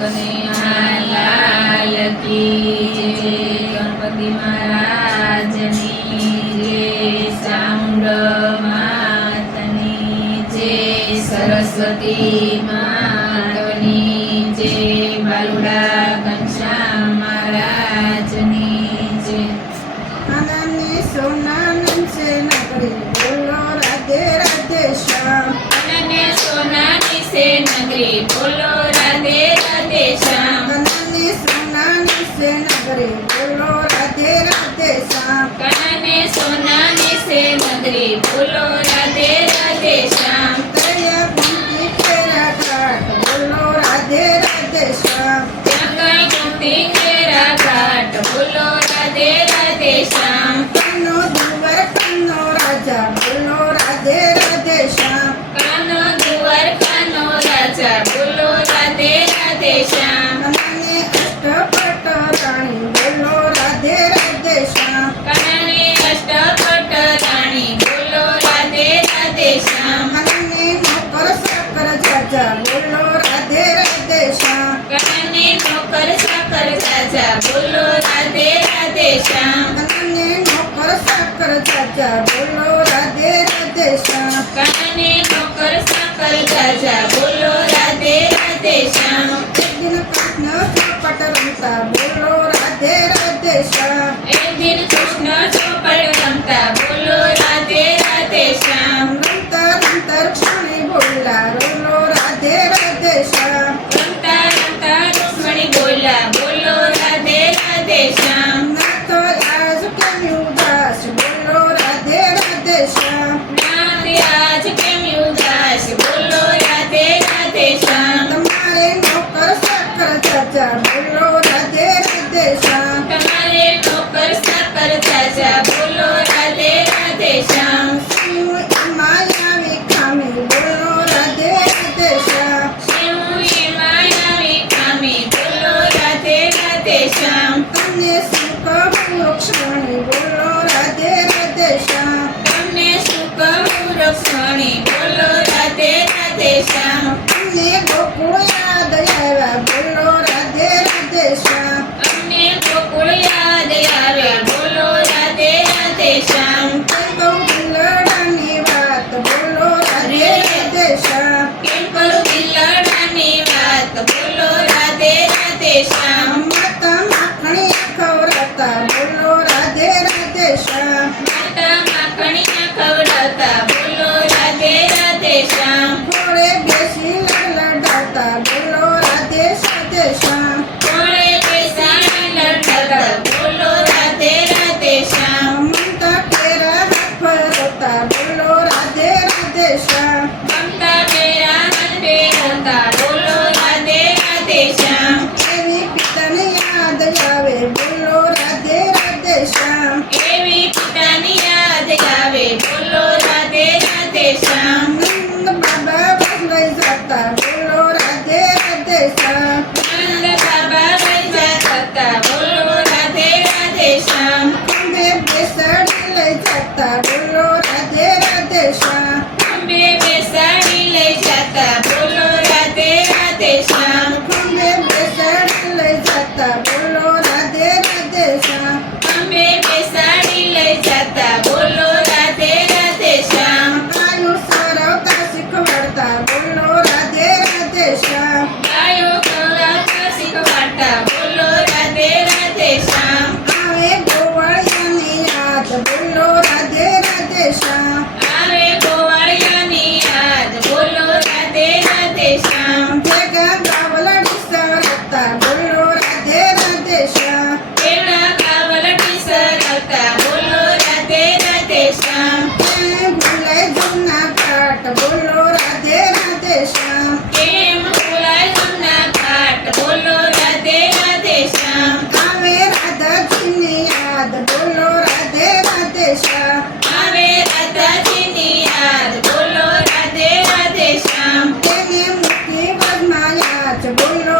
કનૈયાલાલ કી જય. ગણપતિ મહારાજની જય. ચામુંડ માતની જય. સરસ્વતી માતની જય. બાલુડા ઘનશ્યામ મહારાજની જય. આનંદની સોનાનંદ છે નગરી બોલો રાધે રાધે શ્યામ. અનન્ય સોનાની સે નગરી બોલો રાધે રાધે શ્યામ. આનંદની સોનાની છે નગરી બોલો રાધે રાધે શ્યામ. કનને સોનાની સે નગરી બોલો રાધે રાધે શ્યામ. તૈયા ગુમતી કેરા ઘાટ બોલો રાધે રાધે શ્યામ. ત્યાં કઈ ગુમતી કેરા ઘાટ બોલો રાધે રાધે શ્યામ. કન્નો દુવર કન્નો રાજા બોલો રાધે રાધે શ્યામ. કાનો દુવાર કાનો રાજા બોલો રાધે રાધે શ્યામ. આનંદની અષ્ટપટ રાણી બોલો રાધે રાધે શ્યામ. કનને અષ્ટપટ રાણી બોલો રાધે રાધે શ્યામ. આનંદની નોકર સાકર જાજા બોલો રાધે રાધે શ્યામ. કનને નોકર સાકર રાજા બોલો રાધે રાધે શ્યામ. આનંદની નોકર સાકર જાજા બોલો રાધે રાધે શ્યામ. કનને નોકર સાકર રાજા બોલો રાધે રાધે શ્યામ. એક દિન કૃષ્ણ ચોપટ રમતા બોલો રાધે રાધે શ્યામ. એક દિન કૃષ્ણ ચોપડ રમતા બોલો રાધે રાધે શ્યામ. રમતા રમતા ક્ષણી બોલ્યા બોલો રાધે રાધે શ્યામ. રમતા રમતા રૂક્ષ્મણી બોલ્યા બોલો રાધે રાધે શ્યામ. નાથ આજ કેમ ઉદાસ બોલો રાધે રાધે શ્યામ. નાથ આજ કેમ ઉદાસ બોલો રાધે રાધે શ્યામ. તમારે નોકર સાકર જાજા બોલો રાધે રાધે શ્યામ. તમારે નોકર સાકર રાજા બોલો રાધે રાધે શ્યામ. હું માયાવી ખામી બોલો રાધે રાધે શ્યામ. શિવ એમાં આવી ખામી બોલો રાધે રાધે શ્યામ. તમને સુખ વૃક્ષણી બોલો રાધે રાધે શ્યામ. તમને સુખ વૃક્ષણી બોલો રાધે રાધે શ્યામ. તમને ગોકુળ યાદ આવ્યા બોલો રાધે રાધે શ્યામ. અમને ગોકુળ યાદ આવે બોલો રાધે રાધે શ્યામ. કઈ બહુ દિલડાની વાત બોલો રાધે રાધે શ્યામ. કેમ કરું બિલાડાની વાત બોલો રાધે રાધે શ્યામ. માતા માખણી ખવડાવતા બોલો રાધે રાધે શ્યામ. માતા માખણીયા ખવડાવતા બોલો રાધે રાધે શ્યામ. ઘોડે બેસી લડાવતા બોલો રાધે રાધે શ્યામ. કોળે બેસાડી લડતા બોલો રાધે રાધે શ્યામ. મમતા કેરા હાથ ફેરવતા બોલો રાધે રાધે શ્યામ. મમતા મેરા હાથ ફેરવતા બોલો રાધે રાધે શ્યામ. એવી પિતાને યાદ આવે બોલો રાધે રાધે શ્યામ. એવી પિતાની યાદ આવે બોલો રાધે રાધે શ્યામ. નંદ બાબા બદલાઈ જતા બોલો રાધે રાધે શ્યામ. નંદ બાબા વૈજા થતા બોલો રાધે રાધે શ્યામ. ખંભે બેસાડી લઈ જતા બોલો રાધે રાધે શ્યામ. ખંભે બેસાડી લઈ જતા બોલો રાધે રાધે શ્યામ. ખંભે બેસાડી લઈ જતા બોલો રાધે રાધે શ્યામ. ખંભે બેસાડી લઈ જતા બોલો રાધે રાધે શ્યામ. આયુ સરવતા શીખવાડતા બોલો રાધે રાધે શ્યામ. ગાયો ખવડાવતા શીખવાડતા બોલો રાધે રાધે શ્યામ. આવે ગોવાળિયાની યાદ બોલો રાધે રાધે શ્યામ. આવે ગોવાળિયાની યાદ બોલો રાધે રાધે શ્યામ. ભેગા ગાવલડી સરવતા બોલો રાધે રાધે શ્યામ. કેળા કાવલડી સરવતા બોલો રાધે રાધે શ્યામ. એ ભૂલાય જમના ઘાટ બોલો રાધે રાધે શ્યામ. કેમ ભૂલાય જમના ઘાટ બોલો રાધે રાધે શ્યામ. આવે રાધાજીની યાદ બોલો રાધે રાધે શ્યામ. આવે રાધાજીની યાદ બોલો રાધે રાધે શ્યામ. તેને મૂકી વનમાં યાદ બોલો